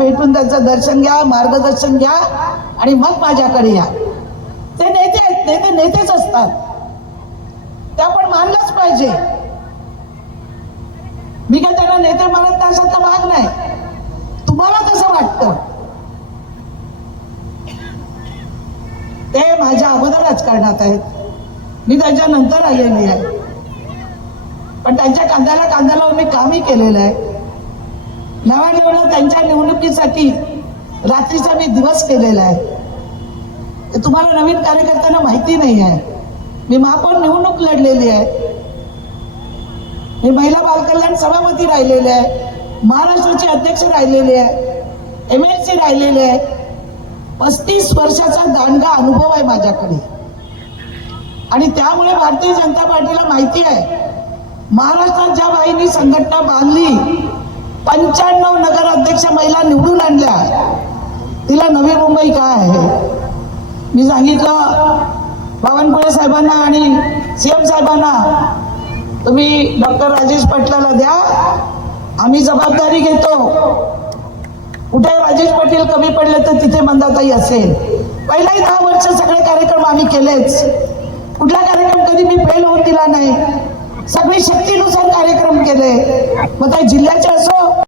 भेटून त्यांचं दर्शन घ्या मार्गदर्शन घ्या आणि मग माझ्याकडे या. ते नेते आहेत नेते नेतेच असतात. ते आपण मानलंच पाहिजे. मी काय त्यांना नेते मानत नाही असा तर भाग नाही. तुम्हाला कसं वाटतं. ते माझ्या अगोदर राजकारणात आहेत. मी त्यांच्या नंतर आलेली आहे. पण त्यांच्या कांद्याला कांदा लावून मी कामही केलेलं आहे. नव्याने त्यांच्या निवडणुकीसाठी रात्रीचा मी दिवस केलेला आहे. ते तुम्हाला नवीन कार्यकर्त्यांना माहिती नाही आहे. मी महापौर निवडणूक लढलेली आहे. मी महिला बालकल्याण सभापती राहिलेले आहे. महाराष्ट्राचे अध्यक्ष राहिलेले आहे. एम एल सी राहिलेले आहे. पस्तीस वर्षाचा दांडगा अनुभव आहे माझ्याकडे. आणि त्यामुळे भारतीय जनता पार्टीला माहिती आहे. महाराष्ट्रात ज्या बाईंनी संघटना बांधली पंच्याण्णव नगर अध्यक्ष महिला निवडून आणल्या. तिला नवी मुंबई काय आहे? मी सांगितलं बावनकुळे साहेबांना आणि सीएम साहेबांना तुम्ही डॉक्टर राजेश पाटलाला द्या आम्ही जबाबदारी घेतो. कुठे राजेश पाटील कमी पडले तर तिथे मंदाताई असेल. पहिलाही दहा वर्ष सगळे कार्यक्रम आम्ही केलेच. कुठला कार्यक्रम कधी मी फेल होऊन दिला नाही. सगळी शक्तीनुसार कार्यक्रम केले. मग त्या जिल्ह्याचे असो